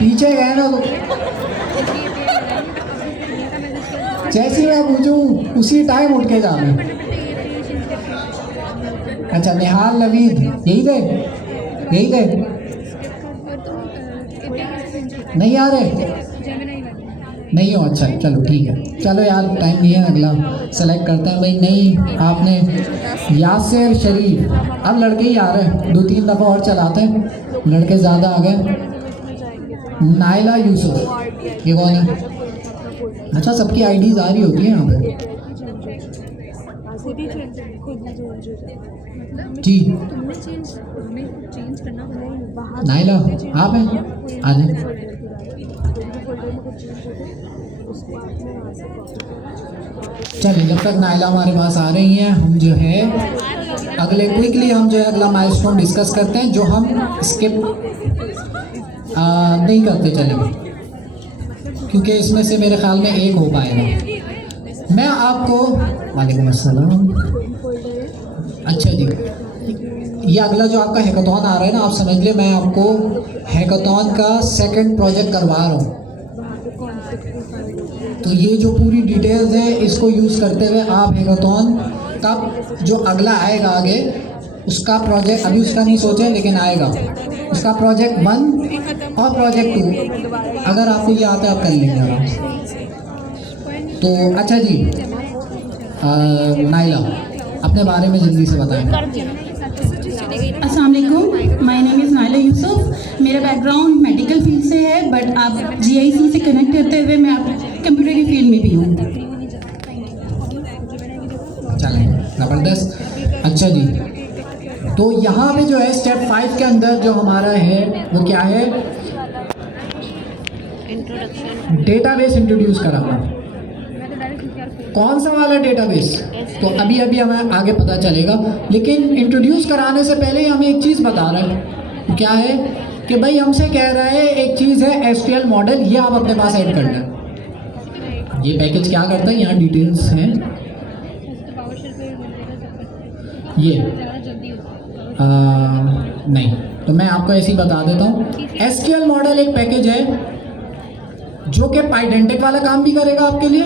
पीछे गए ना तो जैसे ही मैं पूछूं उसी टाइम उठ के जाना। अच्छा, निहाल नवीद यही थे, यही थे, नहीं आ रहे, नहीं हो। अच्छा चलो ठीक है, चलो यार टाइम नहीं है, अगला सेलेक्ट करते हैं भाई। नहीं, आपने यासिर शरीफ, अब लड़के ही आ रहे हैं, 2-3 दफ़ा और चलाते हैं, लड़के ज़्यादा आ गए। नाइला यूसुफ, ये कौन है? अच्छा, सबकी आईडीज आ रही होती है यहाँ पे जी। नाइला आप हैं, आ जाए। चलिए, जब तक नाइला हमारे पास आ रही हैं, हम जो है अगले क्विकली हम जो है अगला माइलस्टोन डिस्कस करते हैं, जो हम स्किप नहीं करते चलेंगे, क्योंकि इसमें से मेरे ख्याल में एक हो पाएगा। मैं आपको, वालेकुम अस्सलाम। अच्छा जी, ये अगला जो आपका हैकाथॉन आ रहा है ना, आप समझ ले मैं आपको हैकाथॉन का सेकंड प्रोजेक्ट करवा रहा हूँ। तो ये जो पूरी डिटेल्स है, इसको यूज़ करते हुए आप हैकाथॉन का जो अगला आएगा आगे, उसका प्रोजेक्ट, अभी उसका नहीं सोचे लेकिन आएगा, उसका प्रोजेक्ट 1 और प्रोजेक्ट 2 अगर आपको ये आता है आप कर लेंगे आराम से। तो अच्छा जी, नाइला अपने बारे में जल्दी से बताएं। अस्सलाम वालेकुम, my name is Naila Yusuf. मेरा बैकग्राउंड मेडिकल फील्ड से है, बट आप जीआईसी से कनेक्ट करते हुए मैं आप कंप्यूटर की फील्ड में भी हूँ। चलें, ज़बरदस्त। अच्छा जी, तो यहाँ पे जो है स्टेप 5 के अंदर जो हमारा है वो क्या है? डेटाबेस इंट्रोड्यूस कराना। कौन सा वाला डेटाबेस तो अभी अभी हमें आगे पता चलेगा, लेकिन इंट्रोड्यूस कराने से पहले ही हमें एक चीज़ बता रहा है। क्या है कि भाई हमसे कह रहा है एक चीज़ है एसक्यूएल मॉडल, ये आप अपने पास ऐड करना है। ये पैकेज क्या करता है, यहाँ डिटेल्स हैं ये नहीं, तो मैं आपको ऐसे ही बता देता हूँ। एसक्यूएल मॉडल एक पैकेज है जो कि पाइडेंटिक वाला काम भी करेगा आपके लिए,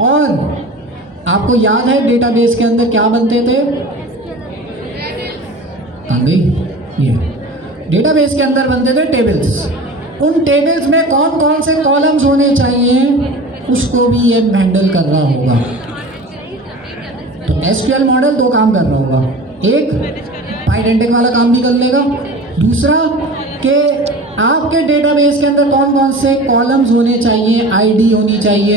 और आपको याद है डेटाबेस के अंदर क्या बनते थे? कहाँ गई ये? डेटाबेस के अंदर बनते थे टेबल्स। उन टेबल्स में कौन कौन से कॉलम्स होने चाहिए उसको भी ये हैंडल कर रहा होगा। तो एसक्यूएल मॉडल 2 काम कर रहा होगा, एक पाइडेंटिक वाला काम भी कर लेगा, दूसरा कि आपके डेटाबेस के अंदर कौन कौन से कॉलम्स होने चाहिए, आईडी होनी चाहिए,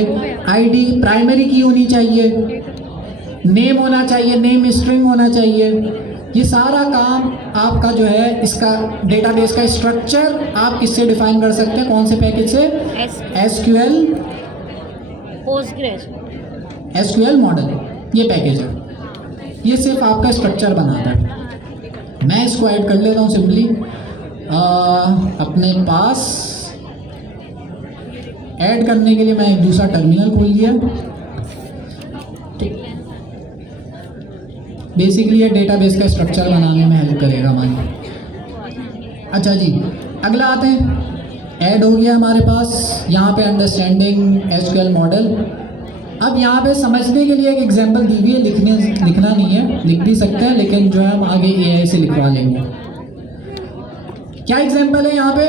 आईडी प्राइमरी की होनी चाहिए, नेम होना चाहिए, नेम स्ट्रिंग होना चाहिए। ये सारा काम आपका जो है इसका डेटाबेस का स्ट्रक्चर आप किससे डिफाइन कर सकते हैं? कौन से पैकेज से? एसक्यूएल पोस्टग्रेस एसक्यूएल मॉडल, ये पैकेज है, ये सिर्फ आपका स्ट्रक्चर बनाता है। मैं इसको ऐड कर लेता हूँ सिंपली अपने पास। ऐड करने के लिए मैं एक दूसरा टर्मिनल खोल लिया। ठीक, बेसिकली ये डेटाबेस का स्ट्रक्चर बनाने में हेल्प करेगा हमारी। अच्छा जी, अगला आते हैं। ऐड हो गया हमारे पास यहाँ पे अंडरस्टैंडिंग एसक्यूएल मॉडल। अब यहाँ पे समझने के लिए एक एग्जांपल दी हुई है, लिखना नहीं है, लिख भी सकते हैं लेकिन जो है हम आगे एआई से लिखवा लेंगे। क्या एग्जांपल है यहाँ पे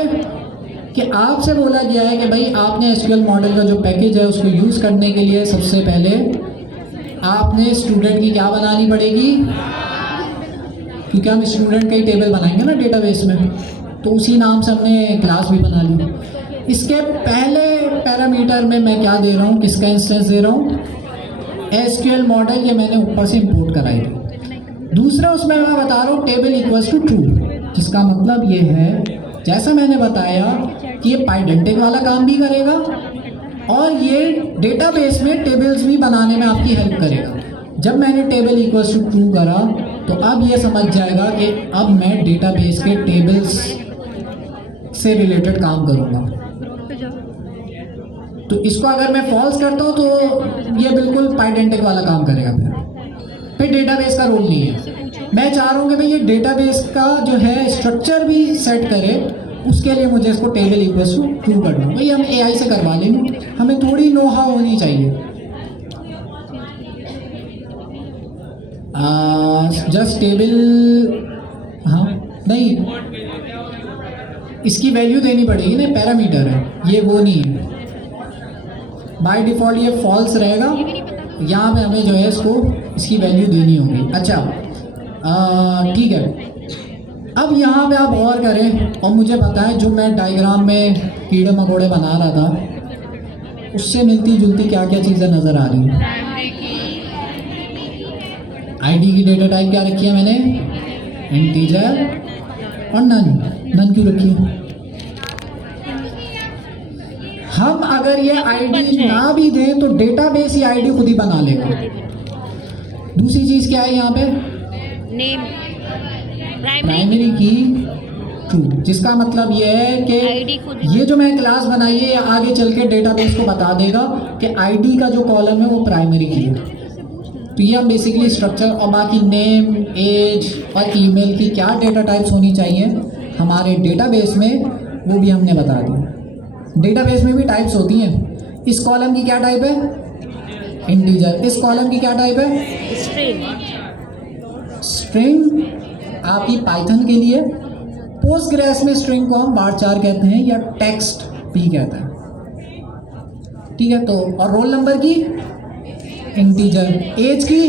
कि आपसे बोला गया है कि भाई आपने एसक्यूएल मॉडल का जो पैकेज है उसको यूज़ करने के लिए सबसे पहले आपने स्टूडेंट की क्या बनानी पड़ेगी, क्योंकि हम स्टूडेंट का ही टेबल बनाएंगे ना डेटाबेस में, तो उसी नाम से हमने क्लास भी बना ली। इसके पहले पैरामीटर में मैं क्या दे रहा हूँ, किसका इंस्टेंस दे रहा हूँ? एसक्यूएल मॉडल, ये मैंने ऊपर से इंपोर्ट कराई थी। दूसरा उसमें मैं बता रहा हूँ टेबल इक्वल्स टू ट्रू, जिसका मतलब ये है जैसा मैंने बताया कि ये पाइडेंटिक वाला काम भी करेगा और ये डेटाबेस में टेबल्स भी बनाने में आपकी हेल्प करेगा। जब मैंने टेबल इक्वल्स टू ट्रू करा तो अब ये समझ जाएगा कि अब मैं डेटाबेस के टेबल्स से रिलेटेड काम करूँगा। तो इसको अगर मैं फॉल्स करता हूँ तो ये बिल्कुल पाइडेंटिक वाला काम करेगा, फिर डेटाबेस का रोल नहीं है। मैं चाह रहा हूँ कि भाई ये डेटाबेस का जो है स्ट्रक्चर भी सेट करे उसके लिए मुझे इसको टेबल इक्वल्स टू ट्रू करना, भाई हम एआई से करवा लेंगे, हमें थोड़ी नो हाउ होनी चाहिए। जस्ट टेबल, हाँ नहीं, इसकी वैल्यू देनी पड़ेगी ना, पैरामीटर है ये, वो नहीं है। बाय डिफ़ॉल्ट ये फॉल्स रहेगा, यहाँ पे हमें जो है इसको इसकी वैल्यू देनी होगी। अच्छा ठीक है, अब यहाँ पे आप और करें और मुझे बताएं जो मैं डायग्राम में कीड़े मकोड़े बना रहा था उससे मिलती जुलती क्या क्या चीज़ें नज़र आ रही हैं। आईडी की डेटा टाइप क्या रखी है मैंने, इंटीजर, और नन क्यों रखी है? हम अगर ये आईडी ना भी दें तो डेटाबेस ये आईडी खुद ही बना लेगा। दूसरी चीज़ क्या है यहाँ पे, नेम, प्राइमरी की ट्रू, जिसका मतलब ये है ID खुद कि ये जो मैं क्लास बनाई है ये आगे चल के डेटाबेस को बता देगा कि आईडी का जो कॉलम है वो प्राइमरी की है। तो ये हम बेसिकली स्ट्रक्चर, और बाकी नेम, एज और ईमेल की क्या डेटा टाइप्स होनी चाहिए हमारे डेटाबेस में वो भी हमने बता दिया। डेटाबेस में भी टाइप्स होती हैं। इस कॉलम की क्या टाइप है, इंटीजर। इस कॉलम की क्या टाइप है, स्ट्रिंग। स्ट्रिंग आपकी पाइथन के लिए। पोस्टग्रेस में स्ट्रिंग को हम varchar कहते हैं या टेक्स्ट भी कहते हैं, ठीक है। तो और रोल नंबर की इंटीजर, एज की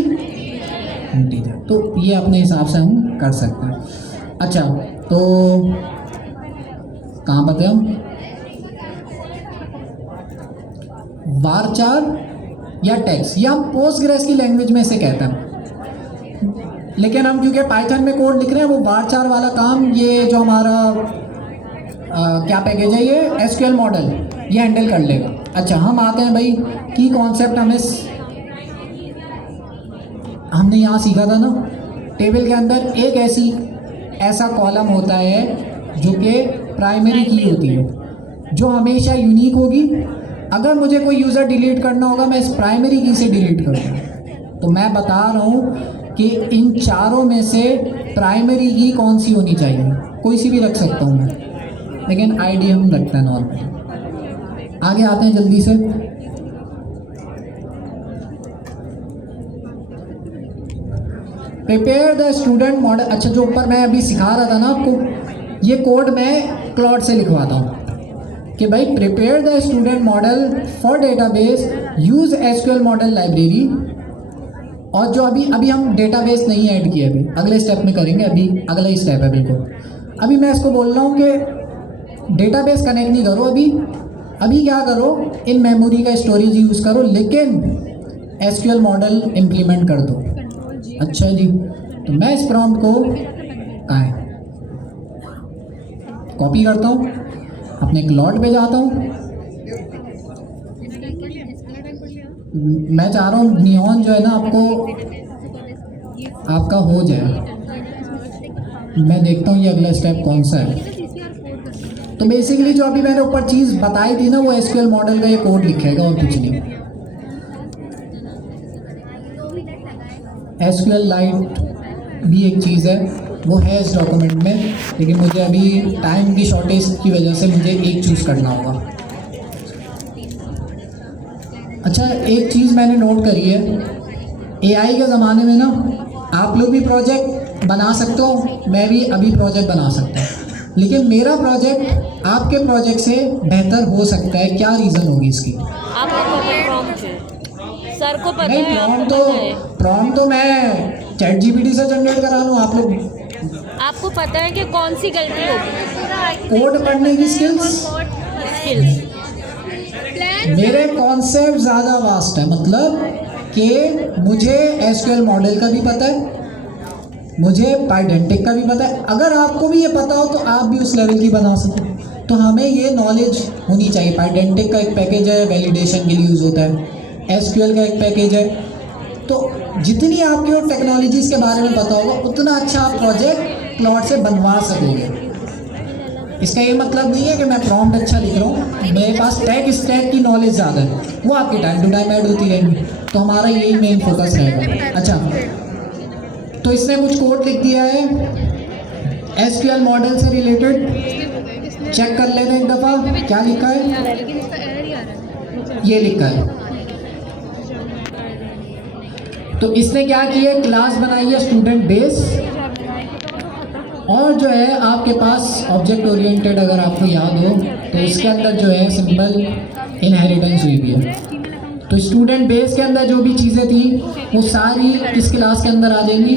इंटीजर, तो ये अपने हिसाब से हम कर सकते हैं। अच्छा तो कहाँ पर थे हम, varchar या टेक्स्ट, या हम पोस्टग्रेस की लैंग्वेज में इसे कहते हैं, लेकिन हम क्योंकि पाइथन में कोड लिख रहे हैं वो varchar वाला काम ये जो हमारा क्या पैकेज है ये एसक्यूएल मॉडल ये हैंडल कर लेगा। अच्छा हम आते हैं भाई की कॉन्सेप्ट, हमने यहाँ सीखा था ना, टेबल के अंदर एक ऐसा कॉलम होता है जो कि प्राइमरी की होती है, जो हमेशा यूनिक होगी। अगर मुझे कोई यूज़र डिलीट करना होगा मैं इस प्राइमरी की से डिलीट करूँगा। तो मैं बता रहा हूँ कि इन चारों में से प्राइमरी की कौन सी होनी चाहिए, कोई सी भी रख सकता हूँ मैं, लेकिन आईडी हम रखते हैं नॉर्मल। आगे आते हैं जल्दी से। Prepare the student model. अच्छा जो ऊपर मैं अभी सिखा रहा था ना आपको, ये कोड मैं क्लॉड से लिखवाता हूँ कि भाई prepare the student model for database, use SQL model library. और जो अभी हम डेटाबेस नहीं ऐड किए, अभी अगले स्टेप में करेंगे, अभी अगला ही स्टेप है बिल्कुल। अभी मैं इसको बोल रहा हूँ कि डेटाबेस कनेक्ट नहीं करो, अभी क्या करो, इन मेमोरी का स्टोरेज यूज़ करो, लेकिन एसक्यूएल मॉडल इम्प्लीमेंट कर दो। अच्छा जी, तो मैं इस प्रॉम्प्ट को कहाँ है कॉपी करता हूँ, अपने क्लॉड पे जाता हूँ। मैं चाह रहा हूँ नियॉन जो है ना आपका हो जाए। मैं देखता हूँ ये अगला स्टेप कौन सा है। तो बेसिकली जो अभी मैंने ऊपर चीज़ बताई थी ना वो एसक्यूएल मॉडल का ये कोड लिखेगा और कुछ नहीं। एसक्यूएल लाइट भी एक चीज़ है, वो है इस डॉक्यूमेंट में, लेकिन मुझे अभी टाइम की शॉर्टेज की वजह से मुझे एक चूज़ करना होगा। अच्छा एक चीज़ मैंने नोट करी है, एआई के ज़माने में ना आप लोग भी प्रोजेक्ट बना सकते हो, मैं भी अभी प्रोजेक्ट बना सकता हूँ, लेकिन मेरा प्रोजेक्ट आपके प्रोजेक्ट से बेहतर हो सकता है। क्या रीज़न होगी इसकी? आपको पता है प्रॉम्प्ट है, सर को पता नहीं, है, आपको पता है। प्रॉम्प्ट तो मैं चैट जीपीटी से जनरेट करा लूँ। आप लोग आपको पता है कि कौन सी गलती होगी, कोड पढ़ने की स्किल्स, मेरे कॉन्सेप्ट ज़्यादा वास्ट है, मतलब कि मुझे एसक्यूएल मॉडल का भी पता है, मुझे पाइडेंटिक का भी पता है। अगर आपको भी ये पता हो तो आप भी उस लेवल की बना सको, तो हमें ये नॉलेज होनी चाहिए। पाइडेंटिक का एक पैकेज है, वैलिडेशन के लिए यूज़ होता है, एसक्यूएल का एक पैकेज है। तो जितनी आपको टेक्नोलॉजीज़ के बारे में पता होगा उतना अच्छा आप प्रोजेक्ट क्लॉड से बनवा सकोगे। इसका ये मतलब नहीं है कि मैं प्रॉम्प्ट अच्छा लिख रहा हूँ, मेरे पास टेक स्टैक की नॉलेज ज़्यादा है, वो आपकी टाइम टू टाइम ऐड होती रहेगी। तो हमारा यही मेन फोकस रहेगा। अच्छा तो इसने कुछ कोड लिख दिया है एसक्यूएल मॉडल से रिलेटेड। चेक कर लेते हैं एक दफ़ा क्या लिखा है। ये लिखा है। तो इसने क्या किया, क्लास बनाई है स्टूडेंट बेस, और जो है आपके पास ऑब्जेक्ट ओरिएंटेड अगर आपको याद हो तो इसके अंदर जो है सिंपल इनहेरिटेंस हुई भी है। तो स्टूडेंट बेस के अंदर जो भी चीज़ें थी वो सारी इस क्लास के अंदर आ जाएंगी।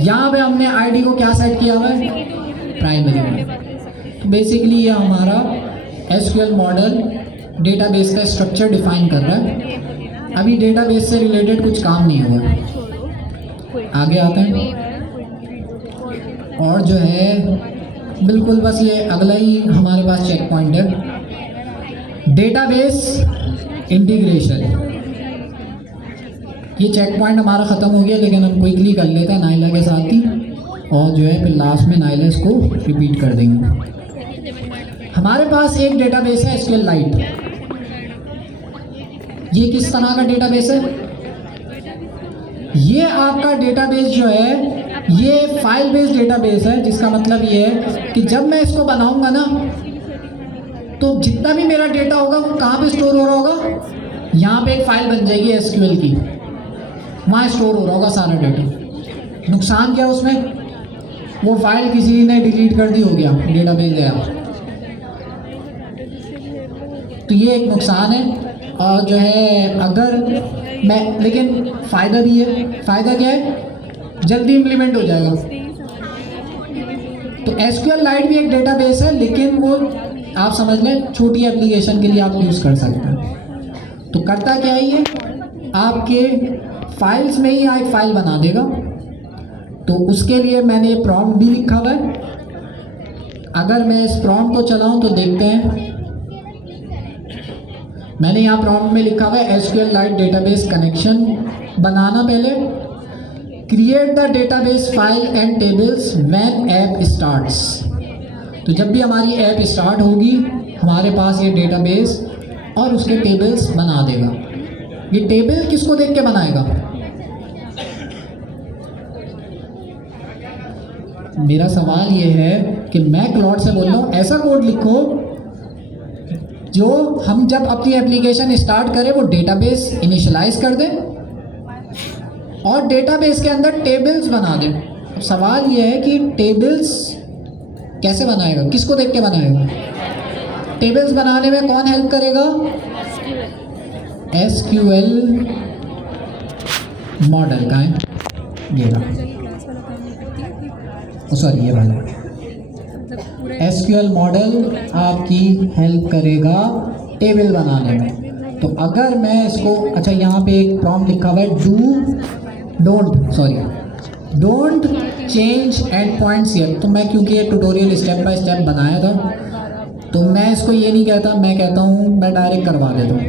यहाँ पे हमने आईडी को क्या सेट किया हुआ है, प्राइमरी में। तो बेसिकली ये हमारा एसक्यूएल मॉडल डेटाबेस का स्ट्रक्चर डिफाइन कर रहा है। अभी डेटाबेस से रिलेटेड कुछ काम नहीं हुआ, आगे आते हैं। और जो है बिल्कुल बस ये अगला ही हमारे पास चेक पॉइंट है, डेटाबेस इंटीग्रेशन। ये चेक पॉइंट हमारा ख़त्म हो गया, लेकिन हम क्विकली कर लेते हैं नाइला के साथ ही, और जो है फिर लास्ट में नाइला इसको रिपीट कर देंगे। हमारे पास एक डेटाबेस है एसक्यूएल लाइट। ये किस तरह का डेटाबेस है, ये आपका डेटाबेस जो है ये फाइल बेस्ड डेटाबेस है, जिसका मतलब ये है कि जब मैं इसको बनाऊंगा ना तो जितना भी मेरा डेटा होगा वो कहाँ पे स्टोर हो रहा होगा, यहाँ पे एक फाइल बन जाएगी एसक्यूएल की, वहाँ स्टोर हो रहा होगा सारा डेटा। नुकसान क्या उसमें, वो फाइल किसी ने डिलीट कर दी, हो गया डेटाबेस गया। तो ये एक नुकसान है। और जो है अगर मैं, लेकिन फ़ायदा भी है। फ़ायदा क्या है, जल्दी इम्प्लीमेंट हो जाएगा। तो एसक्यूएल लाइट भी एक डेटाबेस है, लेकिन वो आप समझ लें छोटी एप्लीकेशन के लिए आप यूज़ कर सकते हैं। तो करता क्या है ये, आपके फाइल्स में ही एक फ़ाइल बना देगा। तो उसके लिए मैंने प्रॉम्प्ट भी लिखा हुआ है। अगर मैं इस प्रॉम्प्ट को चलाऊं तो देखते हैं, मैंने यहाँ प्रॉम्प्ट में लिखा हुआ है एसक्यूएल लाइट डेटाबेस कनेक्शन बनाना। पहले create the database file and tables when app starts. तो जब भी हमारी ऐप स्टार्ट होगी हमारे पास ये डेटाबेस और उसके टेबल्स बना देगा। ये टेबल किसको देख के बनाएगा, मेरा सवाल ये है कि मैं क्लाउड से बोल रहा हूँ ऐसा कोड लिखो जो हम जब अपनी एप्लीकेशन स्टार्ट करें वो डेटाबेस इनिशियलाइज कर दें और डेटाबेस के अंदर टेबल्स बना दें। अब सवाल ये है कि टेबल्स कैसे बनाएगा, किसको देख के बनाएगा। टेबल्स बनाने में कौन हेल्प करेगा, एसक्यूएल मॉडल का है ये रहा, सॉरी ये वाला एसक्यूएल मॉडल आपकी हेल्प करेगा टेबल बनाने में। तो अगर मैं इसको, अच्छा यहाँ पे एक प्रॉम्प्ट लिखा हुआ है don't change and points here. तो मैं क्योंकि ये ट्यूटोरियल स्टेप बाय स्टेप बनाया था तो मैं इसको ये नहीं कहता, मैं कहता हूँ मैं डायरेक्ट करवा देता हूँ।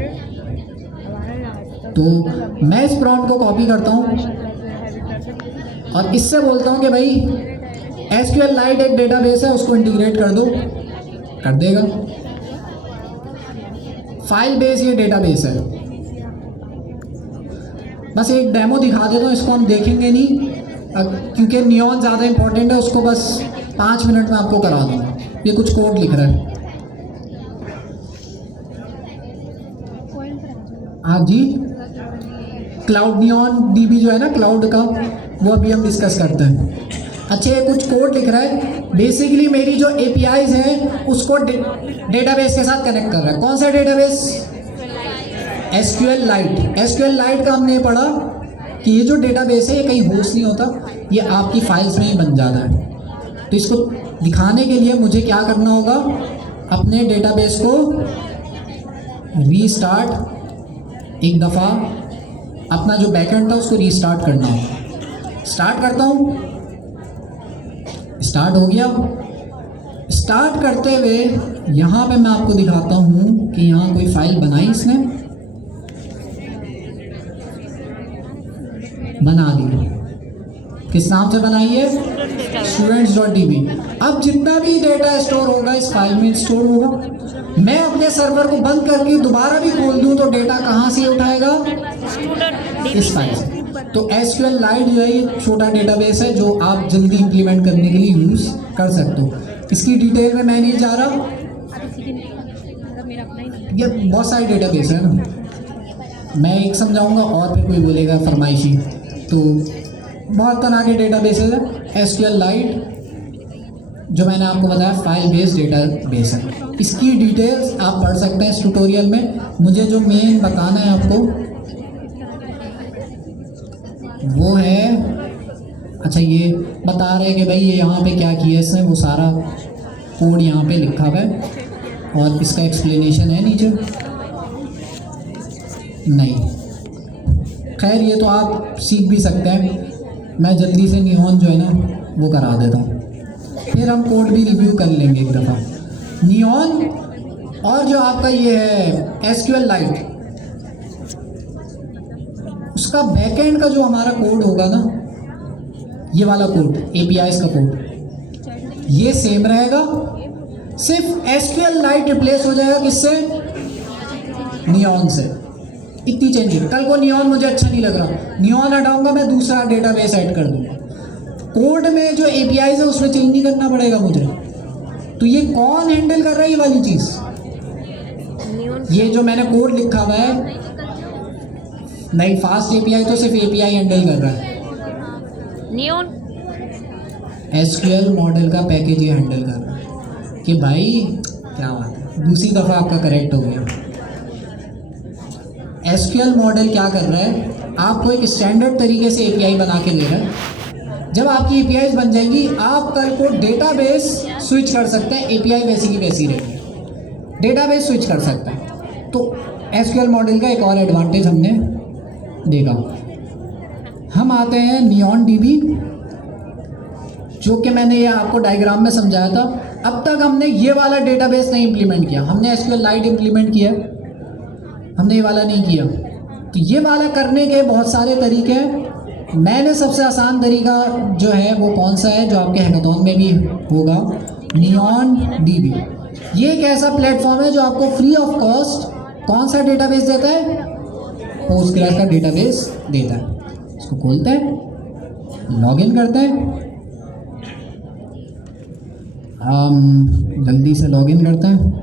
तो मैं इस प्रॉम्प्ट को कॉपी करता हूँ और इससे बोलता हूँ कि भाई एसक्यूएल लाइट एक डेटाबेस है, उसको इंटीग्रेट कर दो, कर देगा। फाइल बेस ये डेटाबेस है। बस एक डेमो दिखा देता हूँ, इसको हम देखेंगे नहीं क्योंकि नियॉन ज़्यादा इंपॉर्टेंट है, उसको बस 5 मिनट में आपको करा दूँगा। ये कुछ कोड लिख रहा है। हाँ जी, क्लाउड नियॉन डीबी जो है ना क्लाउड का, वो अभी हम डिस्कस करते हैं। अच्छा, ये कुछ कोड लिख रहा है। बेसिकली मेरी जो एपीआईज है उसको डेटाबेस के साथ कनेक्ट कर रहा है। कौन सा database, SQL light. SQL light का हमने पढ़ा कि ये जो डेटाबेस है ये कहीं होस्ट नहीं होता, ये आपकी फाइल्स में ही बन जाता है। तो इसको दिखाने के लिए मुझे क्या करना होगा, अपने डेटाबेस को रीस्टार्ट, एक दफ़ा अपना जो बैकएंड था उसको रीस्टार्ट करना होगा। स्टार्ट करता हूँ, स्टार्ट हो गया। स्टार्ट करते हुए यहाँ पे मैं आपको दिखाता हूँ कि यहाँ कोई फाइल बनाई इसने, बना दी। किस नाम से बनाई है, students.db। अब जितना भी डेटा स्टोर होगा इस फाइल में स्टोर होगा। मैं अपने सर्वर को बंद करके दोबारा भी खोल दूँ तो डेटा कहाँ से उठाएगा, इस फाइल से। तो एसक्यूएल लाइट जो है ये छोटा डेटाबेस है जो आप जल्दी इंप्लीमेंट करने के लिए यूज़ कर सकते हो। इसकी डिटेल में मैं नहीं जा रहा, ये बहुत सारे डेटाबेस है ना, मैं एक समझाऊंगा और फिर कोई बोलेगा फरमाइशी। तो बहुत तरह के डेटाबेसेस है। SQLite जो मैंने आपको बताया फाइल बेस्ड डेटाबेस है, इसकी डिटेल्स आप पढ़ सकते हैं इस ट्यूटोरियल में। मुझे जो मेन बताना है आपको वो है, अच्छा ये बता रहे हैं कि भाई ये यहाँ पे क्या किया इसने, वो सारा कोड यहाँ पे लिखा हुआ है और इसका एक्सप्लेनेशन है नीचे। नहीं, खैर ये तो आप सीख भी सकते हैं। मैं जल्दी से नियॉन जो है ना वो करा देता हूँ, फिर हम कोड भी रिव्यू कर लेंगे एक दफ़ा। नियॉन और जो आपका ये है SQLite, उसका बैकएंड का जो हमारा कोड होगा ना, ये वाला कोड APIs का कोड ये सेम रहेगा, सिर्फ SQLite रिप्लेस हो जाएगा किससे, नियॉन से। इतनी चेंज है। कल को नियॉन मुझे अच्छा नहीं लग रहा, नियॉन हटाऊंगा, मैं दूसरा डेटाबेस ऐड कर दूंगा। कोड में जो APIs है उसमें चेंज नहीं करना पड़ेगा मुझे। तो ये कौन हैंडल कर रहा है ये वाली चीज़, ये जो मैंने कोड लिखा हुआ है नहीं, फास्ट API तो सिर्फ API हैंडल कर रहा है, नियॉन SQL मॉडल का पैकेज ये हैंडल कर रहा है। कि भाई क्या बात है, दूसरी दफ़ा आपका करेक्ट हो गया। SQL मॉडल क्या कर रहा है, आपको एक स्टैंडर्ड तरीके से API बना के दे रहा है। जब आपकी APIs बन जाएंगी, आप कल को डेटाबेस स्विच कर सकते हैं, API वैसी की वैसी रहेगी, डेटाबेस स्विच कर सकते हैं। तो SQL मॉडल का एक और एडवांटेज हमने देखा। हम आते हैं नियॉन DB, जो कि मैंने ये आपको डायग्राम में समझाया था। अब तक हमने ये वाला डेटाबेस नहीं इम्प्लीमेंट किया, हमने SQLite इम्प्लीमेंट किया, हमने ये वाला नहीं किया। तो ये वाला करने के बहुत सारे तरीके हैं। मैंने सबसे आसान तरीका जो है वो कौन सा है, जो आपके हैकाथॉन में भी होगा, नियॉन DB। ये एक ऐसा प्लेटफॉर्म है जो आपको फ्री ऑफ कॉस्ट कौन सा डेटाबेस देता है, पोस्टग्रेस का डेटाबेस देता है। इसको खोलते हैं, लॉगिन करते हैं, जल्दी से लॉगिन करते हैं।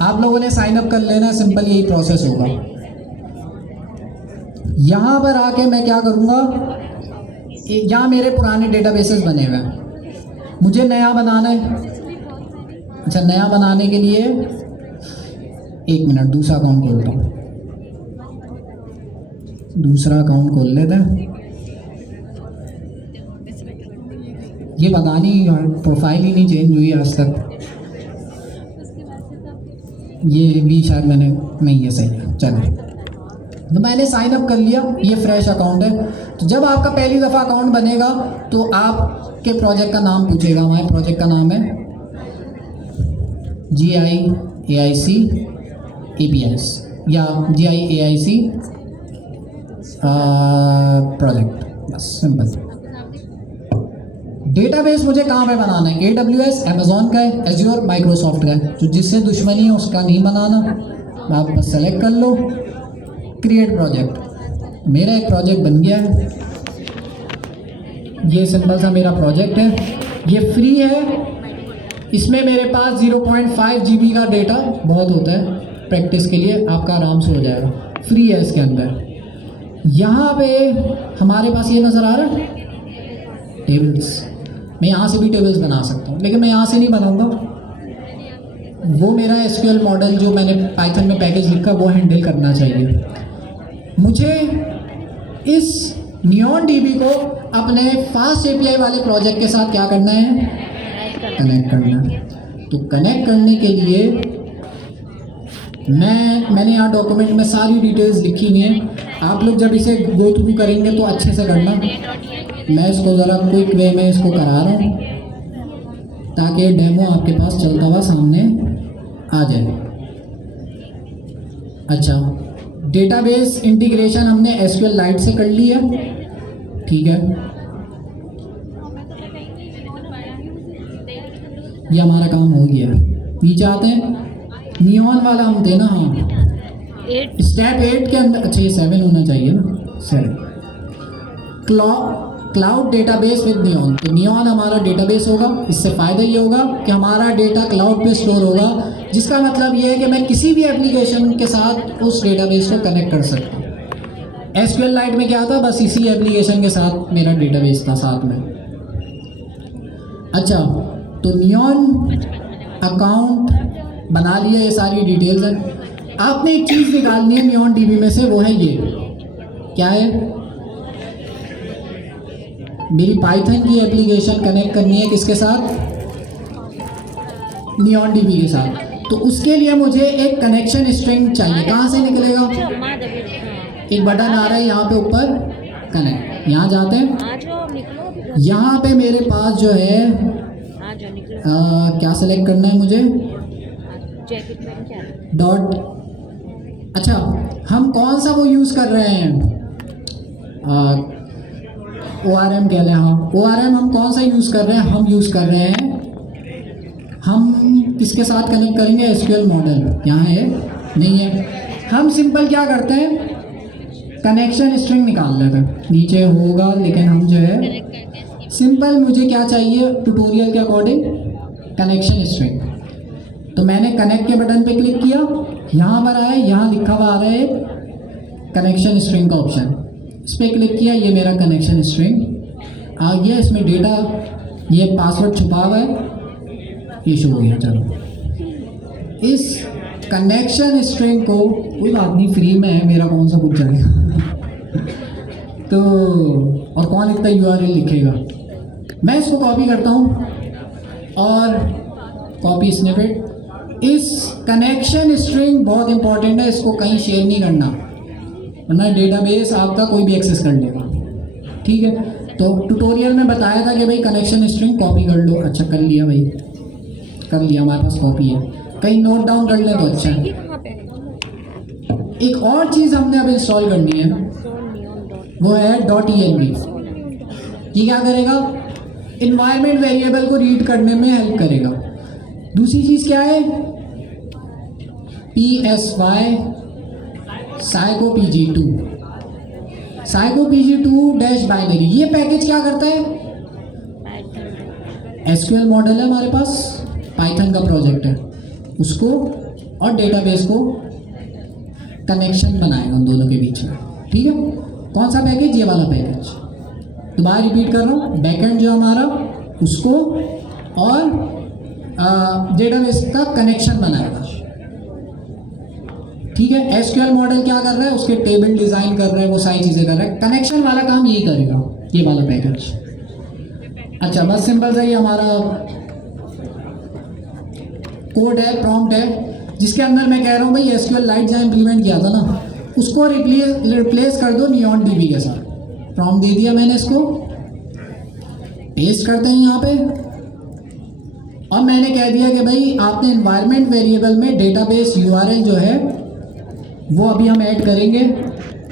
आप लोगों ने साइन अप कर लेना, सिंपल यही प्रोसेस होगा। यहाँ पर आके मैं क्या करूँगा, यहाँ मेरे पुराने डेटाबेसेस बने हुए हैं, मुझे नया बनाना है। अच्छा, नया बनाने के लिए एक मिनट, दूसरा अकाउंट खोलता हूँ, दूसरा अकाउंट खोल लेते हैं। ये पता नहीं प्रोफाइल ही नहीं चेंज हुई आज तक, ये भी शायद मैंने नहीं, ये सही है। चलो, तो मैंने साइन अप कर लिया, ये फ्रेश अकाउंट है। तो जब आपका पहली दफ़ा अकाउंट बनेगा तो आपके प्रोजेक्ट का नाम पूछेगा। हमारे प्रोजेक्ट का नाम है GIAIC APIs या GIAIC प्रोजेक्ट, बस सिंपल। डेटाबेस मुझे कहाँ पे बनाना है, AWS अमेज़ॉन का है, एज्योर माइक्रोसॉफ्ट का है। जो जिससे दुश्मनी है उसका नहीं बनाना, आप बस सेलेक्ट कर लो, क्रिएट प्रोजेक्ट। मेरा एक प्रोजेक्ट बन गया है, ये सिंपल सा मेरा प्रोजेक्ट है, ये फ्री है। इसमें मेरे पास 0.5 GB का डेटा बहुत होता है, प्रैक्टिस के लिए आपका आराम से हो जाएगा, फ्री है इसके अंदर। यहाँ पे हमारे पास ये नज़र आ रहा है टेबल्स, मैं यहाँ से भी टेबल्स बना सकता हूँ, लेकिन मैं यहाँ से नहीं बनाऊँगा, वो मेरा SQL मॉडल जो मैंने पाइथन में पैकेज लिखा वो हैंडल करना चाहिए। मुझे इस नियॉन DB को अपने फास्ट API वाले प्रोजेक्ट के साथ क्या करना है, कनेक्ट करना है। तो कनेक्ट करने के लिए मैंने यहाँ डॉक्यूमेंट में सारी डिटेल्स लिखी हुई हैं। आप लोग जब इसे गो थ्रू करेंगे तो अच्छे से करना। मैं इसको ज़रा क्विक वे में इसको करा रहा हूँ ताकि डेमो आपके पास चलता हुआ सामने आ जाए। अच्छा, डेटाबेस इंटीग्रेशन हमने SQLite से कर ली है, ठीक है। ये हमारा काम हो गया। नीचे आते हैं, नियॉन वाला हम थे ना, हाँ स्टेप 8 के अंदर, अच्छा ये 7 होना चाहिए ना, 7। Cloud database with neon. तो नियॉन हमारा डेटाबेस होगा। इससे फ़ायदा ये होगा कि हमारा डेटा क्लाउड पे स्टोर होगा, जिसका मतलब ये है कि मैं किसी भी एप्लीकेशन के साथ उस डेटाबेस को कनेक्ट कर सकता हूँ। SQLite में क्या था, बस इसी एप्लीकेशन के साथ मेरा डेटाबेस था साथ में। अच्छा, तो नियॉन अकाउंट बना लिया, ये सारी डिटेल्स हैं। आपने एक चीज़ निकालनी है नियॉन DB में से, वो है ये, क्या है, मेरी पाइथन की एप्लीकेशन कनेक्ट करनी है किसके साथ, नियॉन DB के साथ। तो उसके लिए मुझे एक कनेक्शन स्ट्रिंग चाहिए। कहाँ से निकलेगा, एक बटन आ रहा है यहाँ पे ऊपर, कनेक्ट, यहाँ जाते हैं। यहाँ पे मेरे पास जो है क्या सेलेक्ट करना है मुझे, डॉट, अच्छा हम कौन सा वो यूज़ कर रहे हैं, ORM कह लें, हाँ ORM हम कौन सा यूज़ कर रहे हैं, हम यूज़ कर रहे हैं, हम किसके साथ कनेक्ट करेंगे, SQL मॉडल। यहाँ है, नहीं है, हम सिंपल क्या करते हैं, कनेक्शन स्ट्रिंग निकाल लेते हैं, नीचे होगा, लेकिन हम जो है सिंपल, मुझे क्या चाहिए ट्यूटोरियल के अकॉर्डिंग, कनेक्शन स्ट्रिंग। तो मैंने कनेक्ट के बटन पे क्लिक किया, यहाँ पर आया, यहाँ लिखा हुआ आ रहा है कनेक्शन स्ट्रिंग का ऑप्शन, इस पर क्लिक किया, ये मेरा कनेक्शन स्ट्रिंग आ गया। इसमें डेटा, ये पासवर्ड छुपा हुआ है, ये शो हो गया। चलो, इस कनेक्शन स्ट्रिंग को, कोई बात नहीं, फ्री में है, मेरा कौन सा कुछ जाएगा तो और कौन इतना URL लिखेगा। मैं इसको कॉपी करता हूँ और कॉपी स्निपेट। इस कनेक्शन स्ट्रिंग बहुत इंपॉर्टेंट है, इसको कहीं शेयर नहीं करना, वरना डेटाबेस आपका कोई भी एक्सेस कर लेगा। ठीक है, तो ट्यूटोरियल में बताया था कि भाई कनेक्शन स्ट्रिंग कॉपी कर लो। अच्छा, कर लिया भाई, कर लिया, हमारे पास कॉपी है, कहीं नोट डाउन कर लें तो अच्छा है। एक और चीज़ हमने अब इंस्टॉल करनी है, वो है .env। ये क्या करेगा, इन्वायरमेंट वेरिएबल को रीड करने में हेल्प करेगा। दूसरी चीज़ क्या है, PSY psycho PG2 dash binary. ये पैकेज क्या करता है, SQL मॉडल है हमारे पास, पाइथन का प्रोजेक्ट है, उसको और डेटाबेस को कनेक्शन बनाएगा उन दोनों के बीच में। ठीक है, कौन सा पैकेज, ये वाला पैकेज। दोबारा रिपीट कर रहा हूँ, बैकएंड जो हमारा, उसको और डेटाबेस का कनेक्शन बनाएगा। ठीक है, SQL मॉडल क्या कर रहा है, उसके टेबल डिज़ाइन कर रहा है, वो सारी चीज़ें कर रहा है, कनेक्शन वाला काम यही करेगा, ये वाला पैकेज। अच्छा, बस सिंपल सा ये हमारा कोड है, प्रॉम्प्ट है, जिसके अंदर मैं कह रहा हूँ भाई SQLite जहाँ इम्प्लीमेंट किया था ना, उसको रिप्लेस कर दो नियॉन DB के साथ। प्रॉम्प्ट दे दिया मैंने, इसको पेस्ट करते हैं यहाँ पे, और मैंने कह दिया कि भाई आपने इन्वायरमेंट वेरिएबल में डेटाबेस URL जो है वो अभी हम ऐड करेंगे,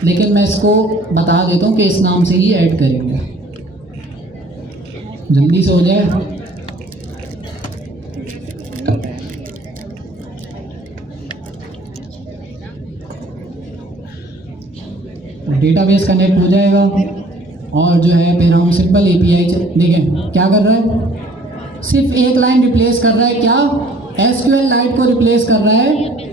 लेकिन मैं इसको बता देता हूँ कि इस नाम से ही ऐड करेंगे, जल्दी से हो जाए। डेटाबेस कनेक्ट हो जाएगा और जो है फिर हम सिंपल API, देखें क्या कर रहा है, सिर्फ एक लाइन रिप्लेस कर रहा है, क्या, SQLite को रिप्लेस कर रहा है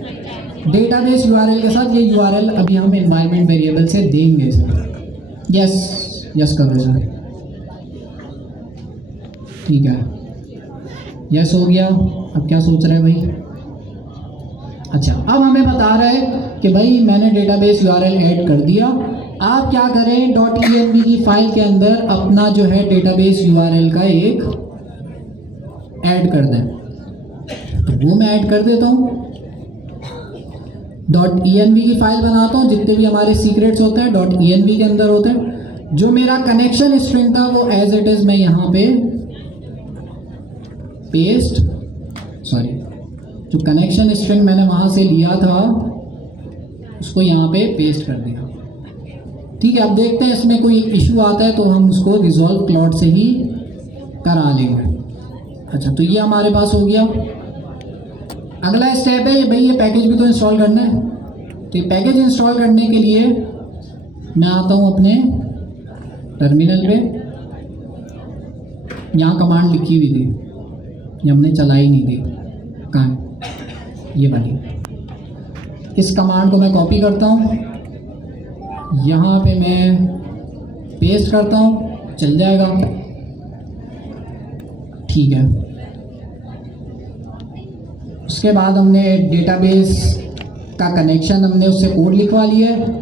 डेटाबेस URL के साथ। ये URL अभी हम इन्वायरमेंट वेरिएबल से देंगे सर। यस करो सर, ठीक है, यस हो गया। अब क्या सोच रहे हैं भाई, अच्छा अब हमें बता रहा है कि भाई मैंने डेटाबेस URL ऐड कर दिया। आप क्या करें, .env की फाइल के अंदर अपना जो है डेटाबेस URL का एक ऐड कर दें, तो वो मैं ऐड कर देता हूँ। .env की फाइल बनाता हूँ, जितने भी हमारे सीक्रेट्स होते हैं .env के अंदर होते हैं। जो मेरा कनेक्शन स्ट्रिंग था वो एज इट इज़ मैं यहाँ पे पेस्ट, सॉरी, जो कनेक्शन स्ट्रिंग मैंने वहाँ से लिया था उसको यहाँ पे पेस्ट कर दिया। ठीक है, अब देखते हैं इसमें कोई इशू आता है तो हम उसको रिजॉल्व क्लाउड से ही करा लेंगे। अच्छा, तो ये हमारे पास हो गया। अगला स्टेप है भाई, ये पैकेज भी तो इंस्टॉल करना है। तो ये पैकेज इंस्टॉल करने के लिए मैं आता हूँ अपने टर्मिनल पे यहाँ कमांड लिखी हुई थी, ये हमने चलाई नहीं थी। कहाँ? ये वाली। इस कमांड को मैं कॉपी करता हूँ, यहाँ पे मैं पेस्ट करता हूँ, चल जाएगा। ठीक है। उसके बाद हमने डेटाबेस का कनेक्शन, हमने उससे कोड लिखवा लिया है।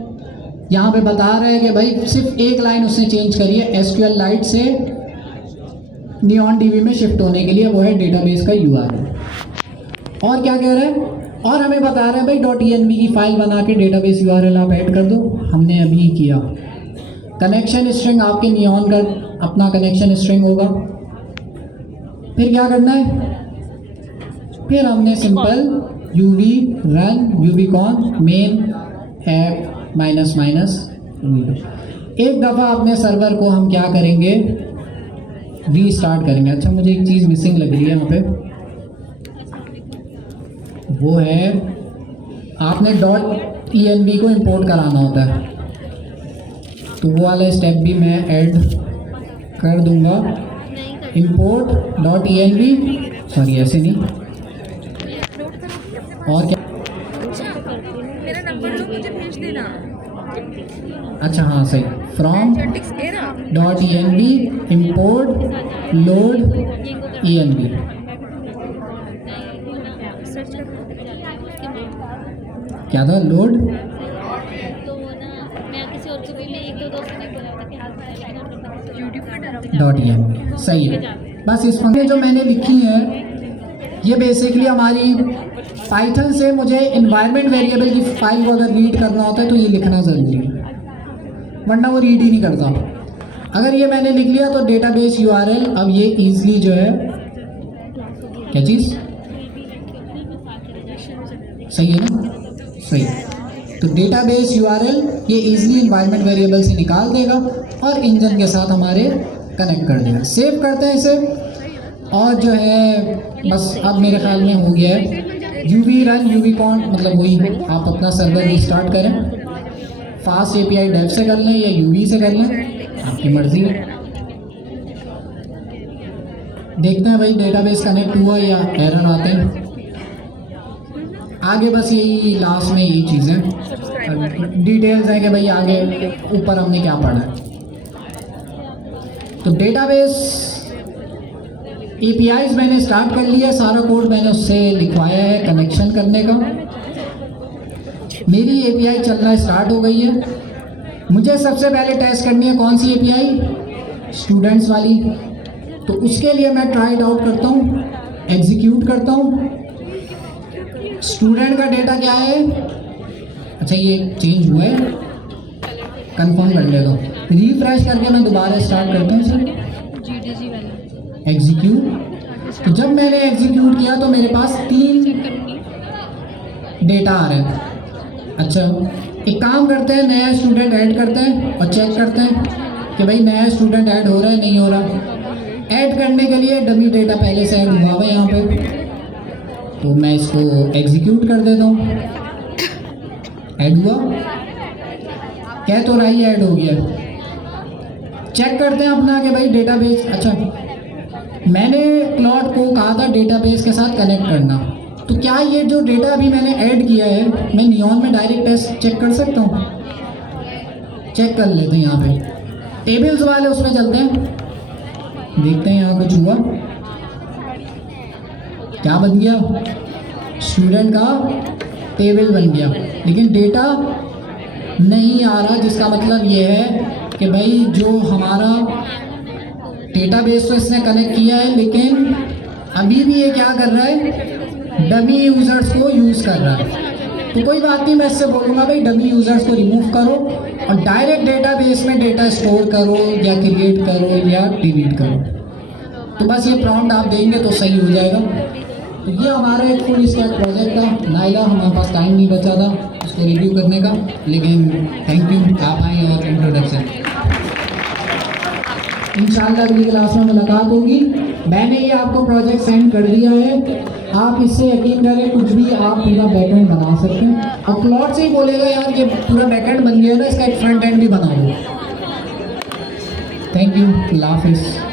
यहाँ पे बता रहे हैं कि भाई सिर्फ एक लाइन उसने चेंज करी है SQL लाइट से नियॉन DB में शिफ्ट होने के लिए, वो है डेटाबेस का URL। और क्या कह रहा है? और हमें बता रहा है भाई .env की फाइल बना के डेटाबेस URL आप ऐड कर दो। हमने अभी किया। कनेक्शन स्ट्रिंग आपके नियॉन का अपना कनेक्शन स्ट्रिंग होगा। फिर क्या करना है? फिर हमने simple uv run uvcon main app --- एक दफ़ा अपने सर्वर को हम क्या करेंगे? रीस्टार्ट करेंगे। अच्छा, मुझे एक चीज़ मिसिंग लग रही है यहाँ पे, वो है आपने .env को इंपोर्ट कराना होता है, तो वो वाला स्टेप भी मैं ऐड कर दूंगा। इंपोर्ट .env, सॉरी ऐसे नहीं, और क्या? मेरा नंबर लो, मुझे भेज देना। अच्छा हाँ सही, from .env import load env। क्या था? लोड .env, सही है। बस इस फंक्शन जो मैंने लिखी है ये बेसिकली हमारी पाइथन से मुझे इन्वायरमेंट वेरिएबल की फाइल को अगर रीड करना होता है तो ये लिखना ज़रूरी है, वरना वो रीड ही नहीं करता। अगर ये मैंने लिख लिया तो डेटाबेस URL अब ये ईजिली जो है, क्या चीज़ सही है ना? सही। तो डेटाबेस URL ये ईजिली इन्वायरमेंट वेरिएबल से निकाल देगा और इंजन के साथ हमारे कनेक्ट कर देगा। सेव करते हैं इसे, और जो है बस अब मेरे ख्याल में हो गया है। uv run uvcon मतलब वही, आप अपना सर्वर रिस्टार्ट करें, फास्ट API डेव से कर लें या uv से कर लें, आपकी मर्जी है। देखते हैं भाई डेटाबेस कनेक्ट हुआ या एरर आते हैं। आगे बस यही लास्ट में यही चीज़ें डिटेल्स हैं कि भाई आगे ऊपर हमने क्या पढ़ा है। तो डेटाबेस APIs मैंने स्टार्ट कर लिया, सारा कोड मैंने उससे लिखवाया है कनेक्शन करने का। मेरी API चलना स्टार्ट हो गई है। मुझे सबसे पहले टेस्ट करनी है कौन सी API? स्टूडेंट्स वाली। तो उसके लिए मैं ट्राई इट आउट करता हूँ, एग्जीक्यूट करता हूँ। स्टूडेंट का डेटा क्या है? अच्छा ये चेंज हुआ है, कंफर्म कर लेगा। रिफ्रेश करके मैं दोबारा स्टार्ट करता हूँ सर, एग्जीक्यूट। तो जब मैंने एग्जीक्यूट किया तो मेरे पास 3 डेटा आ रहे हैं। अच्छा एक काम करते हैं, नया स्टूडेंट ऐड करते हैं और चेक करते हैं कि भाई नया स्टूडेंट ऐड हो रहा है नहीं हो रहा। ऐड करने के लिए डमी डेटा पहले से ऐड हुआ है यहाँ पे, तो मैं इसको एग्जीक्यूट कर देता हूँ। ऐड हुआ, कह तो रहा ही ऐड हो गया। चेक करते हैं अपना कि भाई डेटाबेस, अच्छा मैंने क्लॉड को कहा था डेटाबेस के साथ कनेक्ट करना, तो क्या ये जो डेटा अभी मैंने ऐड किया है मैं नियॉन में डायरेक्ट टेस्ट चेक कर सकता हूँ? चेक कर लेते हैं। यहाँ पे टेबल्स वाले उसमें चलते हैं, देखते हैं यहाँ कुछ हुआ क्या बन गया? स्टूडेंट का टेबल बन गया, लेकिन डेटा नहीं आ रहा, जिसका मतलब ये है कि भाई जो हमारा डेटाबेस तो इसने कनेक्ट किया है, लेकिन अभी भी ये क्या कर रहा है? डमी यूज़र्स को यूज़ कर रहा है। तो कोई बात नहीं, मैं इससे बोलूँगा भाई डमी यूज़र्स को रिमूव करो और डायरेक्ट डेटाबेस में डेटा स्टोर करो या क्रिएट करो या डिलीट करो। तो बस ये प्रॉम्प्ट आप देंगे तो सही हो जाएगा। तो ये हमारा एक फुल स्टैक प्रोजेक्ट था। नाइला हमारे पास टाइम नहीं बचा था उसको रिव्यू करने का, लेकिन थैंक यू आप आए और इंट्रोडक्शन। इंशाल्लाह अगली क्लास में मुलाकात होगी। मैंने ये आपको प्रोजेक्ट सेंड कर दिया है, आप इससे यकीन करें कुछ भी आप पूरा बैकएंड बना सकते हैं। और क्लॉड से ही बोलेगा यार ये पूरा बैकएंड बन गया ना, इसका एक फ्रंट एंड भी बना दो। थैंक यू, अल्लाह हाफिज़।